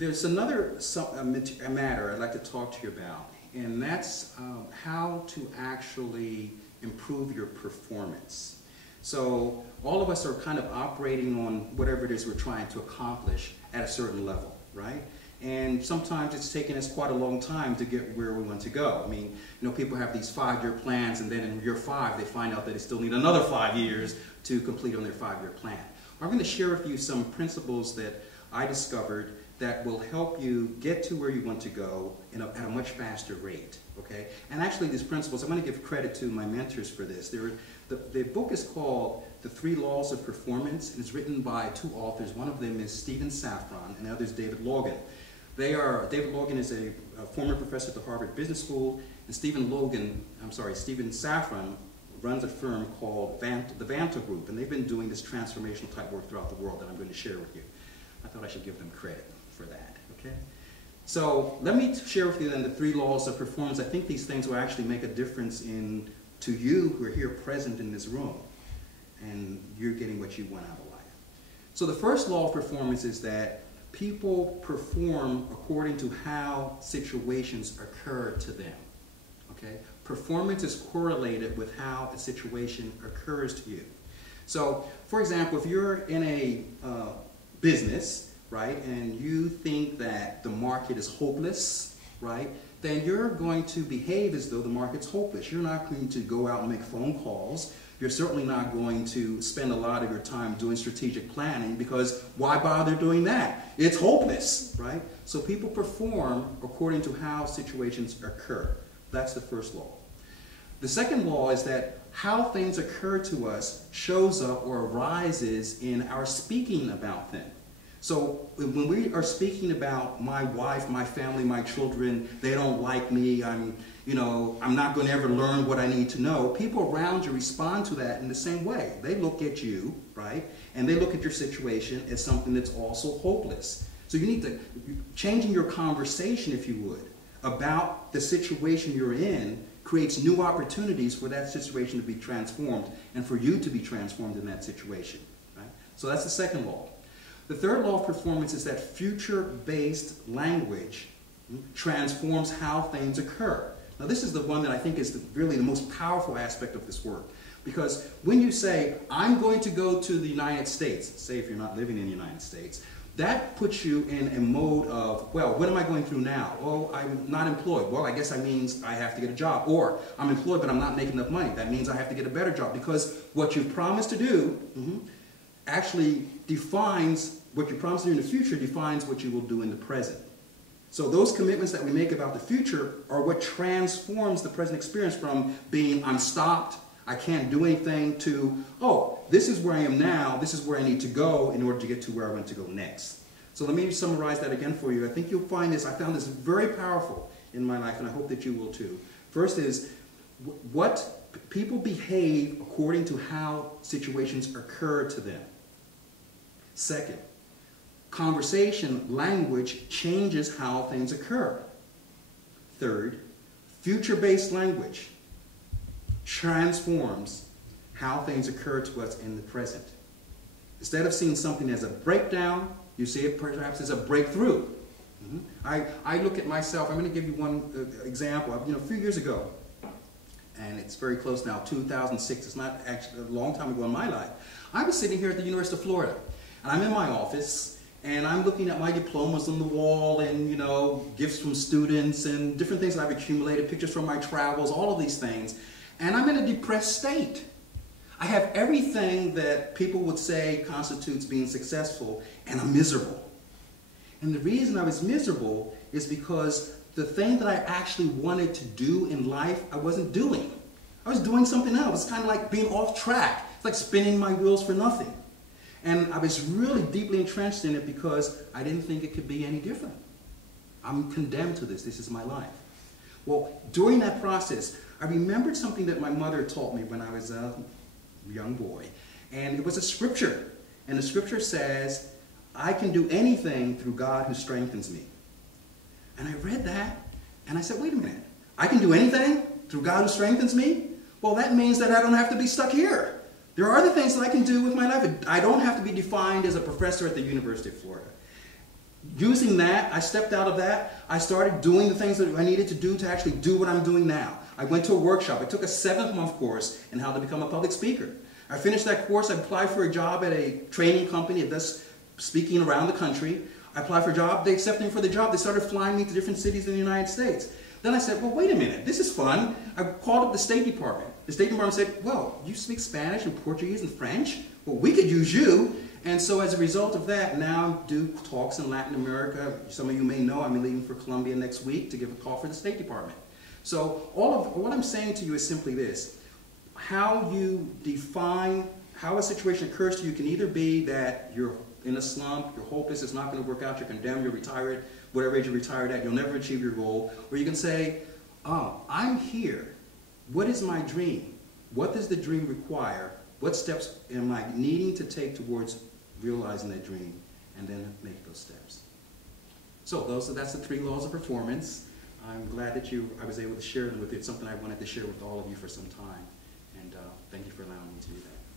There's another matter I'd like to talk to you about, and that's how to actually improve your performance. So all of us are kind of operating on whatever it is we're trying to accomplish at a certain level, right? And sometimes it's taken us quite a long time to get where we want to go. I mean, you know, people have these 5-year plans, and then in year 5 they find out that they still need another 5 years to complete on their 5-year plan. I'm going to share with you some principles that I discovered that will help you get to where you want to go at a much faster rate, okay? And actually these principles, I'm going to give credit to my mentors for this. The book is called The 3 Laws of Performance, and it's written by 2 authors. One of them is Stephen Safran, and the other is David Logan. David Logan is a former professor at the Harvard Business School, and Stephen Safran runs a firm called the Vanta Group, and they've been doing this transformational type work throughout the world that I'm going to share with you. I thought I should give them credit for that, okay? So let me share with you then the 3 laws of performance. I think these things will actually make a difference to you who are here present in this room, and you're getting what you want out of life. So the first law of performance is that people perform according to how situations occur to them, okay? Performance is correlated with how a situation occurs to you. So, for example, if you're in a business, right, and you think that the market is hopeless, right, then you're going to behave as though the market's hopeless. You're not going to go out and make phone calls. You're certainly not going to spend a lot of your time doing strategic planning, because why bother doing that? It's hopeless, right? So people perform according to how situations occur. That's the first law. The second law is that how things occur to us shows up or arises in our speaking about them. So when we are speaking about my wife, my family, my children, they don't like me, I'm not going to ever learn what I need to know, people around you respond to that in the same way. They look at you, right, and they look at your situation as something that's also hopeless. So you need to, changing your conversation, if you would, about the situation you're in creates new opportunities for that situation to be transformed and for you to be transformed in that situation, right? So that's the second law. The third law of performance is that future-based language transforms how things occur. Now this is the one that I think is really the most powerful aspect of this work. Because when you say, I'm going to go to the United States, say if you're not living in the United States, that puts you in a mode of, well, what am I going through now? Oh, I'm not employed. Well, I guess that means I have to get a job. Or I'm employed, but I'm not making enough money. That means I have to get a better job. Because what you promised to do actually defines, what you promised to do in the future defines what you will do in the present. So those commitments that we make about the future are what transforms the present experience from being, I'm stopped, I can't do anything, to, oh, this is where I am now, this is where I need to go in order to get to where I want to go next. So let me summarize that again for you. I think you'll find this, I found this very powerful in my life, and I hope that you will too. First is, what people behave according to how situations occur to them. Second, conversation, language changes how things occur. Third, future-based language transforms how things occur to us in the present. Instead of seeing something as a breakdown, you see it perhaps as a breakthrough. I look at myself, I'm going to give you one example. A few years ago, and it's very close now, 2006, it's not actually a long time ago in my life, I was sitting here at the University of Florida, and I'm in my office, and I'm looking at my diplomas on the wall, and gifts from students, and different things that I've accumulated, pictures from my travels, all of these things, and I'm in a depressed state. I have everything that people would say constitutes being successful, and I'm miserable. And the reason I was miserable is because the thing that I actually wanted to do in life, I wasn't doing. I was doing something else. It's kind of like being off track. It's like spinning my wheels for nothing. And I was really deeply entrenched in it because I didn't think it could be any different. I'm condemned to this. This is my life. Well, during that process, I remembered something that my mother taught me when I was a young boy. And it was a scripture. And the scripture says, I can do anything through God who strengthens me. And I read that, and I said, wait a minute. I can do anything through God who strengthens me? Well, that means that I don't have to be stuck here. There are other things that I can do with my life. I don't have to be defined as a professor at the University of Florida. using that, I stepped out of that. I started doing the things that I needed to do to actually do what I'm doing now. I went to a workshop. I took a 7-month course in how to become a public speaker. I finished that course. I applied for a job at a training company that does speaking around the country. I applied for a job. They accepted me for the job. They started flying me to different cities in the United States. Then I said, well, wait a minute. This is fun. I called up the State Department. The State Department said, well, you speak Spanish and Portuguese and French? Well, we could use you. And so as a result of that, now I do talks in Latin America. Some of you may know I'm leaving for Colombia next week to give a call for the State Department. So what I'm saying to you is simply this. How you define how a situation occurs to you can either be that you're in a slump, you're hopeless, it's not going to work out, you're condemned, you're retired, whatever age you're retired at, you'll never achieve your goal. Or you can say, oh, I'm here. What is my dream? What does the dream require? What steps am I needing to take towards realizing that dream? And then make those steps. So that's the 3 laws of performance. I'm glad that I was able to share them with you. It's something I wanted to share with all of you for some time. And thank you for allowing me to do that.